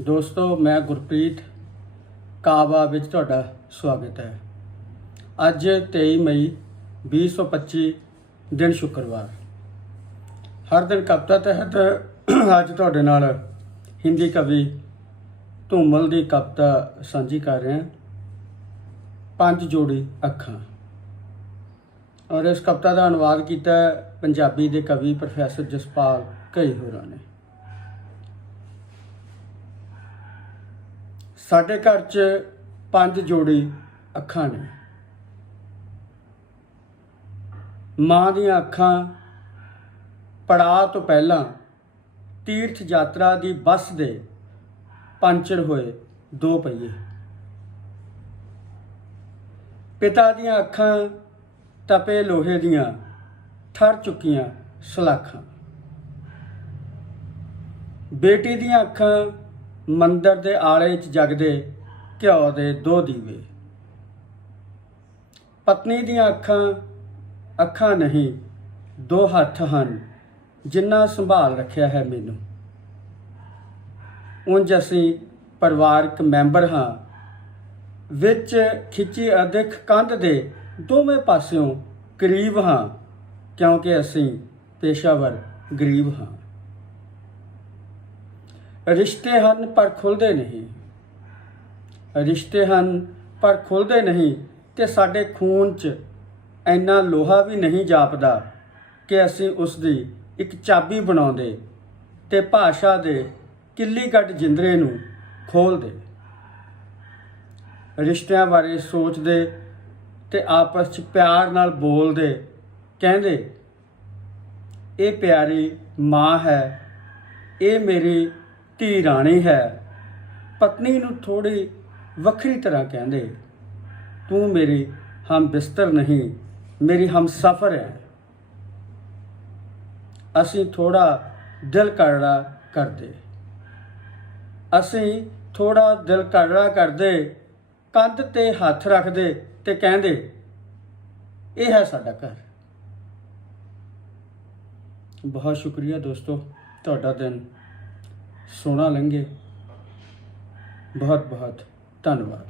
ਦੋਸਤੋ, ਮੈਂ ਗੁਰਪ੍ਰੀਤ ਕਾਬਾ ਵਿੱਚ ਤੁਹਾਡਾ ਸਵਾਗਤ ਹੈ। ਅੱਜ 23 ਮਈ 2025 ਦਿਨ ਸ਼ੁੱਕਰਵਾਰ। ਹਰ ਦਿਨ ਕਵਿਤਾ ਤਹਿਤ ਅੱਜ ਤੁਹਾਡੇ ਨਾਲ ਹਿੰਦੀ ਕਵੀ ਧੂਮਲ ਦੀ ਕਵਿਤਾ ਸਾਂਝੀ ਕਰ ਰਹੇ ਹਾਂ। ਪੰਜ ਜੋੜੀ ਅੱਖਾਂ। ਔਰ ਇਸ ਕਵਿਤਾ ਦਾ ਅਨੁਵਾਦ ਕੀਤਾ ਪੰਜਾਬੀ ਦੇ ਕਵੀ ਪ੍ਰੋਫੈਸਰ ਜਸਪਾਲ ਕਈ ਹੋਰਾਂ ਨੇ। ਸਾਡੇ ਘਰ 'ਚ ਪੰਜ ਜੋੜੀ ਅੱਖਾਂ ਨੇ। ਮਾਂ ਦੀਆਂ ਅੱਖਾਂ ਪੜਾਅ ਤੋਂ ਪਹਿਲਾਂ ਤੀਰਥ ਯਾਤਰਾ ਦੀ ਬੱਸ ਦੇ ਪੰਚਰ ਹੋਏ ਦੋ ਪਹੀਏ। ਪਿਤਾ ਦੀਆਂ ਅੱਖਾਂ ਤਪੇ ਲੋਹੇ ਦੀਆਂ, ਠਰ ਚੁੱਕੀਆਂ ਸਲਾਖਾਂ। ਬੇਟੀ ਦੀਆਂ ਅੱਖਾਂ ਮੰਦਰ ਦੇ ਆਲੇ 'ਚ ਜਗਦੇ ਘਿਓ ਦੇ ਦੋ ਦੀਵੇ। ਪਤਨੀ ਦੀਆਂ ਅੱਖਾਂ ਅੱਖਾਂ ਨਹੀਂ, ਦੋ ਹੱਥ ਹਨ, ਜਿੰਨਾ ਸੰਭਾਲ ਰੱਖਿਆ ਹੈ ਮੈਨੂੰ। ਉਂਝ ਅਸੀਂ ਪਰਿਵਾਰਕ ਮੈਂਬਰ ਹਾਂ। ਵਿੱਚ ਖਿੱਚੀ ਅਧਿਕ ਕੰਧ ਦੇ ਦੋਵੇਂ ਪਾਸਿਓਂ ਕਰੀਬ ਹਾਂ, ਕਿਉਂਕਿ ਅਸੀਂ ਪੇਸ਼ਾਵਰ ਗਰੀਬ ਹਾਂ। ਰਿਸ਼ਤੇ ਹਨ ਪਰ ਖੁੱਲਦੇ ਨਹੀਂ। ਰਿਸ਼ਤੇ ਹਨ ਪਰ ਖੁੱਲਦੇ ਨਹੀਂ ਤੇ ਸਾਡੇ ਖੂਨ 'ਚ ਇੰਨਾ ਲੋਹਾ ਵੀ ਨਹੀਂ ਜਾਪਦਾ ਕਿ ਅਸੀਂ ਉਸ ਦੀ ਇੱਕ ਚਾਬੀ ਬਣਾਉਂਦੇ ਤੇ ਭਾਸ਼ਾ ਦੇ ਕਿੱਲੀ ਕਿੱਲੀਗੱਟ ਜਿੰਦਰੇ ਨੂੰ ਖੋਲਦੇ ਰਿਸ਼ਤਿਆਂ ਬਾਰੇ ਸੋਚਦੇ ਤੇ ਆਪਸ 'ਚ ਪਿਆਰ ਨਾਲ ਬੋਲਦੇ, ਕਹਿੰਦੇ, ਇਹ ਪਿਆਰੀ ਮਾਂ ਹੈ, ਇਹ ਮੇਰੀ ਧੀ ਰਾਣੀ ਹੈ। ਪਤਨੀ ਨੂੰ ਥੋੜੀ ਵੱਖਰੀ ਤਰ੍ਹਾਂ ਕਹਿੰਦੇ, ਤੂੰ ਮੇਰੀ ਹਮ ਬਿਸਤਰ ਨਹੀਂ, ਮੇਰੀ ਹਮ ਸਫਰ ਹੈ। ਅਸੀਂ ਥੋੜਾ ਦਿਲ ਕਰੜਾ ਕਰਦੇ। ਅਸੀਂ ਥੋੜਾ ਦਿਲ ਕਰੜਾ ਕਰਦੇ, ਕੰਧ ਤੇ ਹੱਥ ਰੱਖਦੇ ਤੇ ਕਹਿੰਦੇ, ਇਹ ਹੈ ਸਾਡਾ ਘਰ। ਬਹੁਤ ਸ਼ੁਕਰੀਆ ਦੋਸਤੋ, ਤੁਹਾਡਾ ਦਿਨ ਸੋਹਣਾ ਲੰਘੇ। ਬਹੁਤ ਬਹੁਤ ਧੰਨਵਾਦ।